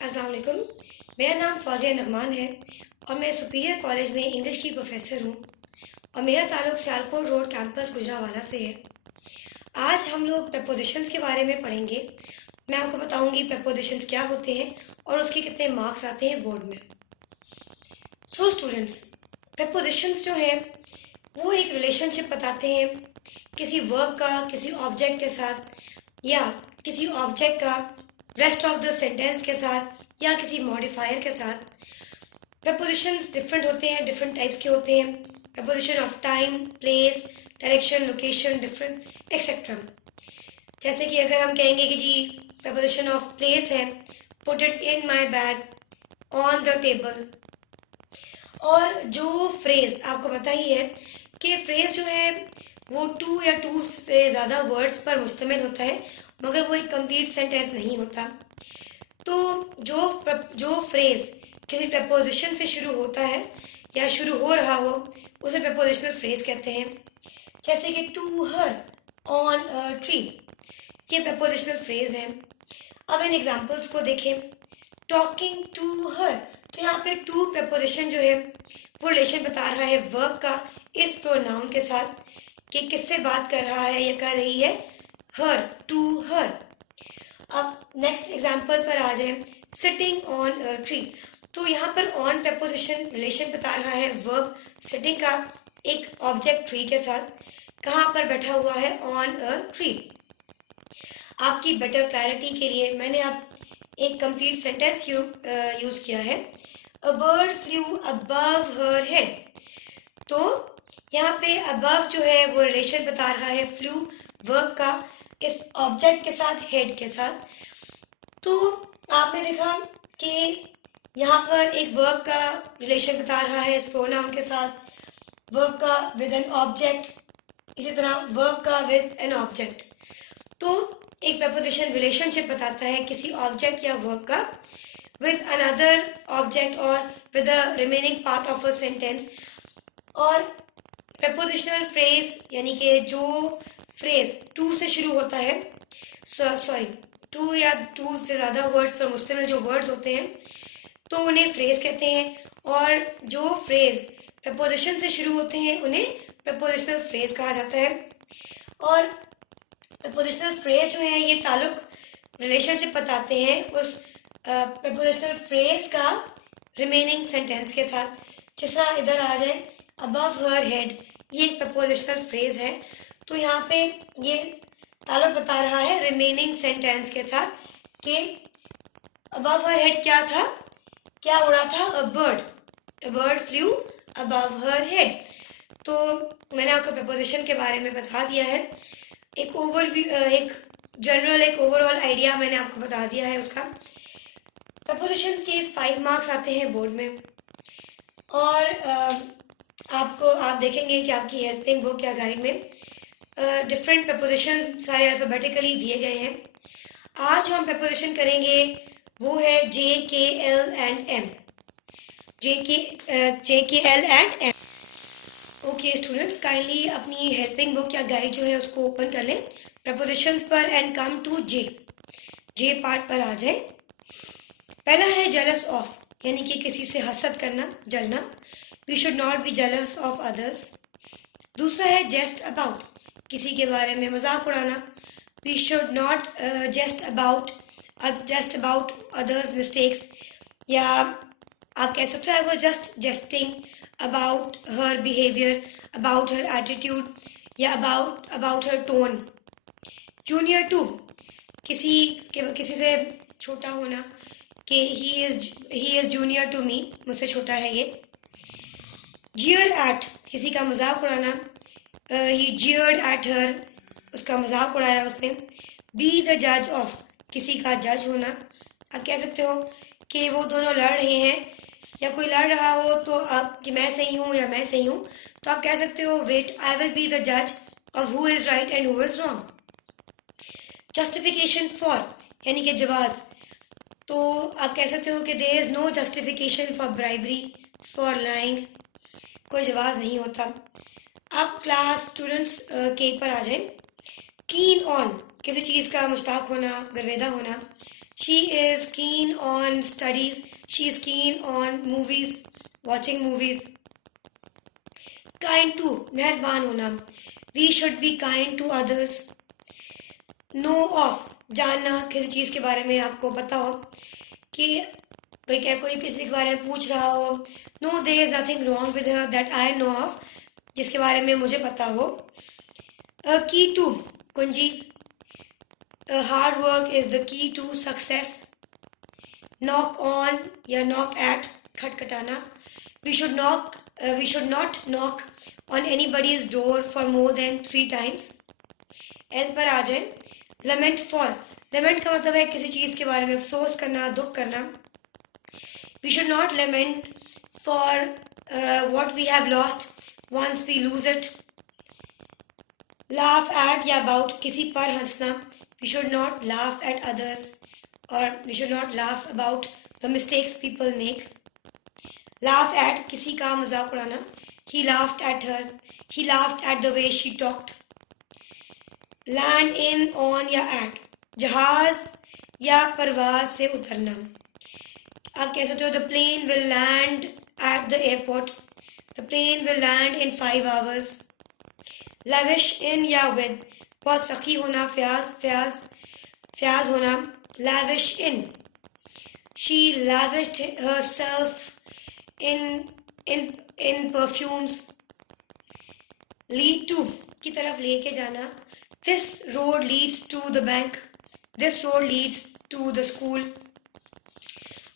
अस्सलाम वालेकुम। मेरा नाम फ़ौज़िया नगमान है और मैं सुपीरियर कॉलेज में इंग्लिश की प्रोफेसर हूँ और मेरा ताल्लुक़ सियालकोट रोड कैंपस गुजरावाला से है। आज हम लोग प्रपोजिशंस के बारे में पढ़ेंगे। मैं आपको बताऊँगी प्रपोजिशंस क्या होते हैं और उसके कितने मार्क्स आते हैं बोर्ड में। सो स्टूडेंट्स, प्रपोजिशंस जो हैं वो एक रिलेशनशिप बताते हैं किसी वर्ब का किसी ऑब्जेक्ट के साथ या किसी ऑब्जेक्ट का रेस्ट ऑफ द सेंटेंस के साथ या किसी मॉडिफायर के साथ। प्रपोजिशंस डिफरेंट होते हैं, डिफरेंट टाइप्स के होते हैं। Preposition of time, place, direction, location, different etcetera. जैसे कि अगर हम कहेंगे कि जी प्रपोजिशन ऑफ प्लेस है, put it in my bag on the table. और जो फ्रेज आपको पता ही है कि फ्रेज जो है वो टू या टू से ज़्यादा वर्ड्स पर मुश्तमिल होता है, मगर वो एक कंप्लीट सेंटेंस नहीं होता। तो जो फ्रेज किसी प्रपोजिशन से शुरू होता है या शुरू हो रहा हो उसे प्रपोजिशनल फ्रेज कहते हैं। जैसे कि to her on a tree, ये प्रपोजिशनल फ्रेज है। अब इन एग्जांपल्स को देखें। टॉकिंग टू हर, तो यहाँ पे टू प्रपोजिशन जो है वो रिलेशन बता रहा है वर्ब का इस प्रोनाउन के साथ कि किससे बात कर रहा है या कर रही है, हर, टू हर। अब नेक्स्ट एग्जांपल पर आ जाए। सिटिंग ऑन अ ट्री, तो यहाँ पर ऑन प्रपोजिशन रिलेशन बता रहा है वर्ब सिटिंग का एक ऑब्जेक्ट ट्री के साथ, कहाँ पर बैठा हुआ है, ऑन अ ट्री। आपकी बेटर क्लैरिटी के लिए मैंने अब एक कंप्लीट सेंटेंस यूज किया है। A bird flu above her head, तो यहाँ पे अबव जो है वो रिलेशन बता रहा है फ्लू वर्ब का इस ऑब्जेक्ट के साथ, हेड के साथ। तो आपने देखा कि यहाँ पर एक वर्ब का रिलेशन बता रहा है इस प्रोनाउन के साथ, वर्ब का विद एन ऑब्जेक्ट, इसी तरह वर्ब का विद एन ऑब्जेक्ट। तो एक प्रपोजिशन रिलेशनशिप बताता है किसी ऑब्जेक्ट या वर्ब का विद अनदर ऑब्जेक्ट और with the remaining part of a sentence. और प्रपोजिशनल फ्रेज यानी कि जो फ्रेज टू से शुरू होता है, सॉरी टू या टू से ज़्यादा वर्ड्स पर मुश्तमिल जो वर्ड्स होते हैं तो उन्हें फ्रेज कहते हैं। और जो फ्रेज प्रपोजिशन से शुरू होते हैं उन्हें प्रपोजिशनल फ्रेज कहा जाता है। और प्रपोजिशनल फ्रेज जो है ये ताल्लुक रिलेशनशिप बताते हैं उस प्रपोजिशनल फ्रेज का रिमेनिंग सेंटेंस के साथ। जिस तरह इधर आ जाए अबव हर हेड, ये एक प्रपोजिशनल फ्रेज है, तो यहाँ पे ये ताल्लुक बता रहा है रिमेनिंग सेंटेंस के साथ कि अबव हर हेड क्या था, क्या उड़ा था, a bird flu above her head. तो मैंने आपको प्रपोजिशन के बारे में बता दिया है, एक जनरल एक ओवरऑल आइडिया मैंने आपको बता दिया है उसका। प्रपोजिशन के 5 मार्क्स आते हैं बोर्ड में और आप देखेंगे कि आपकी हेल्पिंग बुक या गाइड में डिफरेंट प्रपोजिशन सारे अल्फ़ाबेटिकली दिए गए हैं। आज जो हम प्रपोजिशन करेंगे वो है जे K L and M. J K L and M. Okay students, kindly अपनी हेल्पिंग बुक या गाइड जो है उसको ओपन कर लें प्रपोजिशंस पर and come to J part पर आ जाए। पहला है जेलस ऑफ, यानी कि किसी से हसद करना, जलना। We should not be jealous of others. दूसरा है जेस्ट अबाउट, किसी के बारे में मजाक उड़ाना। We should not jest about others mistakes, या आप कह सकते हो I was just jesting about her behaviour, about her attitude या about her tone. Junior to, किसी से छोटा होना कि he is junior to me, मुझसे छोटा है ये। जियर एट, किसी का मजाक उड़ाना, ही जियर्ड एट हर, उसका मजाक उड़ाया उसने। बी द जज ऑफ, किसी का जज होना। आप कह सकते हो कि वो दोनों लड़ रहे हैं या कोई लड़ रहा हो तो आप कि मैं सही हूँ या मैं सही हूँ, तो आप कह सकते हो wait, I will be the जज of who is right and who is wrong. Justification for, यानी कि जवाज, तो आप कह सकते हो कि there is no justification for bribery, for lying, कोई जवाब नहीं होता। अब क्लास स्टूडेंट्स के पर आ जाए। कीन ऑन, किसी चीज़ का मुश्ताक होना, गर्वेदा होना। She is keen on studies. She is keen on movies, watching movies. Kind to, मेहरबान होना. We should be kind to others. Know of, जानना, किसी चीज़ के बारे में आपको पता हो कि कोई किसी के बारे में पूछ रहा हो. No, there is nothing wrong with her that I know of, जिसके बारे में मुझे पता हो. Key to, कुंजी. Hard work is the key to success. Knock on या knock at, खटखटाना. We should not knock on anybody's door for more than 3 times. L पर आ जाए. Lament for, lament का मतलब है किसी चीज़ के बारे में अफसोस करना, दुख करना. We should not lament for what we have lost once we lose it. Laugh at या about, किसी पर हंसना. We should not laugh at others, or we should not laugh about the mistakes people make. Laugh at, किसी का मजाक उड़ाना. He laughed at her. He laughed at the way she talked. Land in, on या at, जहाज या परवाज से उतरना. आप कह सकते हो the plane will land at the airport. The plane will land in 5 hours. Lavish in या with, बहुत सखी होना, फ्याज होना. Lavish in, she lavished herself in perfumes. Lead to, की तरफ लेके जाना. This road leads to the bank. This road leads to the school.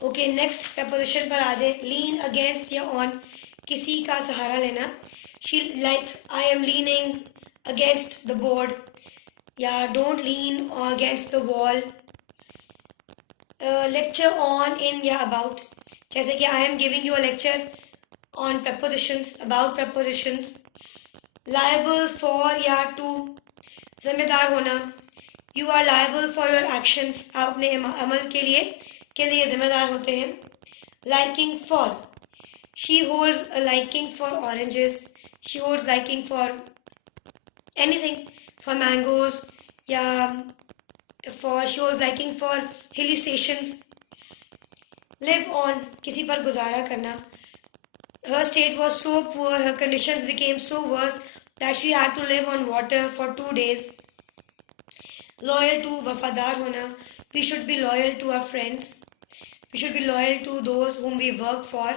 Okay, next preposition पर आ जाए. Lean against या on, किसी का सहारा लेना. She like I am leaning against the board. या don't lean against the wall. Lecture on, in या about, जैसे कि I am giving you a lecture on prepositions, about prepositions. Liable for या to, जिम्मेदार होना. You are liable for your actions. आप अपने अमल के लिए जिम्मेदार होते हैं. Liking for, she holds a liking for oranges. She holds liking for anything, for mangoes या she holds liking for hilly stations. Live on, किसी पर गुजारा करना. Her state was so poor, her conditions became so worse that she had to live on water for 2 days. Loyal to, वफादार होना. We should be loyal to our friends. We should be loyal to those whom we work for.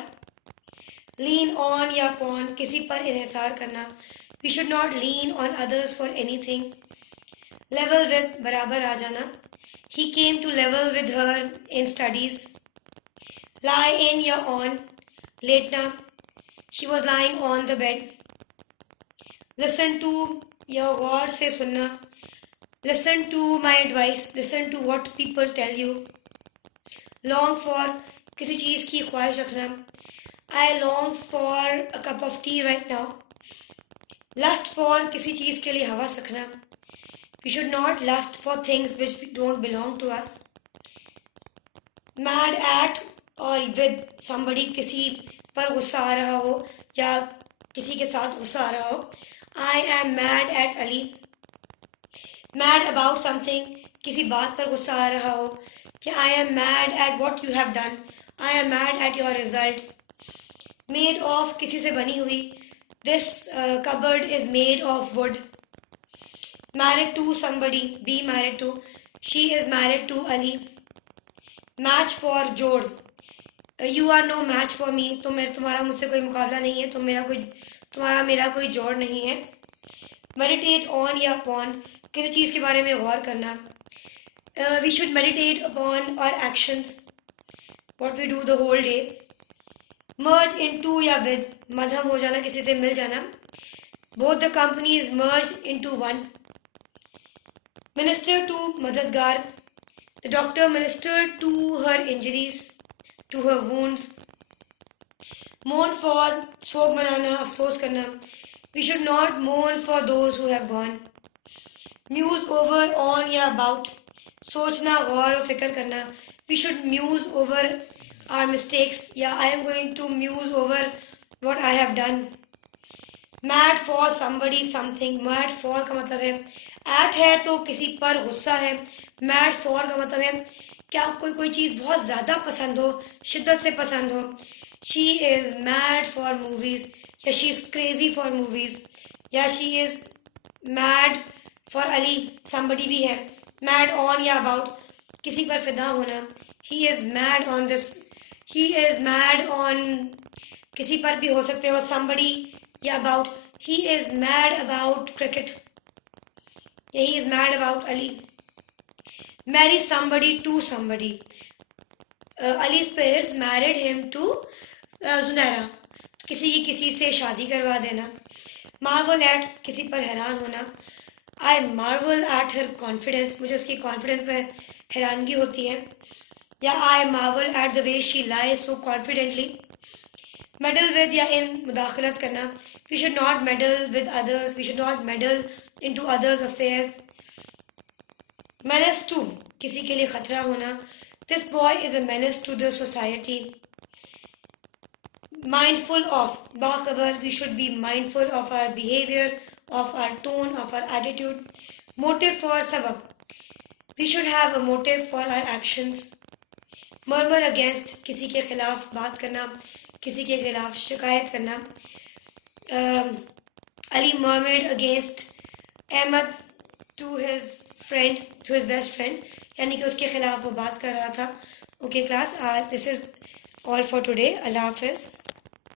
Lean on या upon, किसी पर इन्हिसार करना. We should not lean on others for anything. Level with, बराबर आ जाना. He came to level with her in studies. Lie in या on, लेटना. She was lying on the bed. Listen to या गौर से सुनना. Listen to my advice. Listen to what people tell you. Long for, किसी चीज़ की ख्वाहिश रखना. I long for a cup of tea right now. Lust for, किसी चीज़ के लिए हवस रखना. We should not lust for things which don't belong to us. Mad at और with somebody, किसी पर गुस्सा आ रहा हो या किसी के साथ गुस्सा आ रहा हो. I am mad at Ali. Mad about something, किसी बात पर गुस्सा आ रहा हो. कि I am mad at what you have done. I am mad at your result. Made of, किसी से बनी हुई. This cupboard is made of wood. Married to somebody, be married to. She is married to Ali. Match for, जोड़. You are no match for me. तुम्हारा मुझसे कोई मुकाबला नहीं है. तुम्हारा मेरा कोई जोड़ नहीं है. Meditate on या upon, किसी चीज़ के बारे में गौर करना. We should meditate upon our actions, what we do the whole day. Merge into या with, मध्यम हो जाना, किसी से मिल जाना. Both the companies merged into one. Minister to, मददगार. The doctor ministered to her injuries, to her wounds. Mourn for, शोक मनाना, अफसोस करना. We should not mourn for those who have gone. Muse over, on या about, सोचना, गौर और फिक्र करना. We should muse over our mistakes. या I am going to muse over what I have done. Mad for somebody something. Mad for का मतलब है at है तो किसी पर गुस्सा है. Mad for का मतलब है क्या आपको कोई चीज़ बहुत ज़्यादा पसंद हो, शिद्दत से पसंद हो? She is mad for movies, या she is crazy for movies, या she is mad for Ali, somebody भी है मैड ऑन या अबाउट, किसी पर फिदा होना। He is mad on this, he is mad on, किसी पर भी हो सकते हो, समबडी या about. He is mad about cricket, या he is mad about Ali. Marry somebody to somebody, Ali's parents married him to Junaira, किसी की किसी से शादी करवा देना। मार्वल एट, किसी पर हैरान होना। I marvel at her confidence, मुझे उसकी कॉन्फिडेंस पर हैरानगी होती है। या I marvel at the way she lies so confidently. Meddle with, या इन मुदाखलत करना। We should not meddle with others, we should not meddle into others affairs. menace to, किसी के लिए खतरा होना। This boy is a menace to the society. mindful of, बाखबर, we should be mindful of our behavior, of our tone, of our attitude. motive for, सबब, we should have a motive for our actions. murmur against, किसी के खिलाफ बात करना, किसी के खिलाफ शिकायत करना। Ali murmured against Ahmed to his friend, to his best friend, यानी कि उसके खिलाफ वो बात कर रहा था। Okay class, this is all for today. Allah हाफिज़।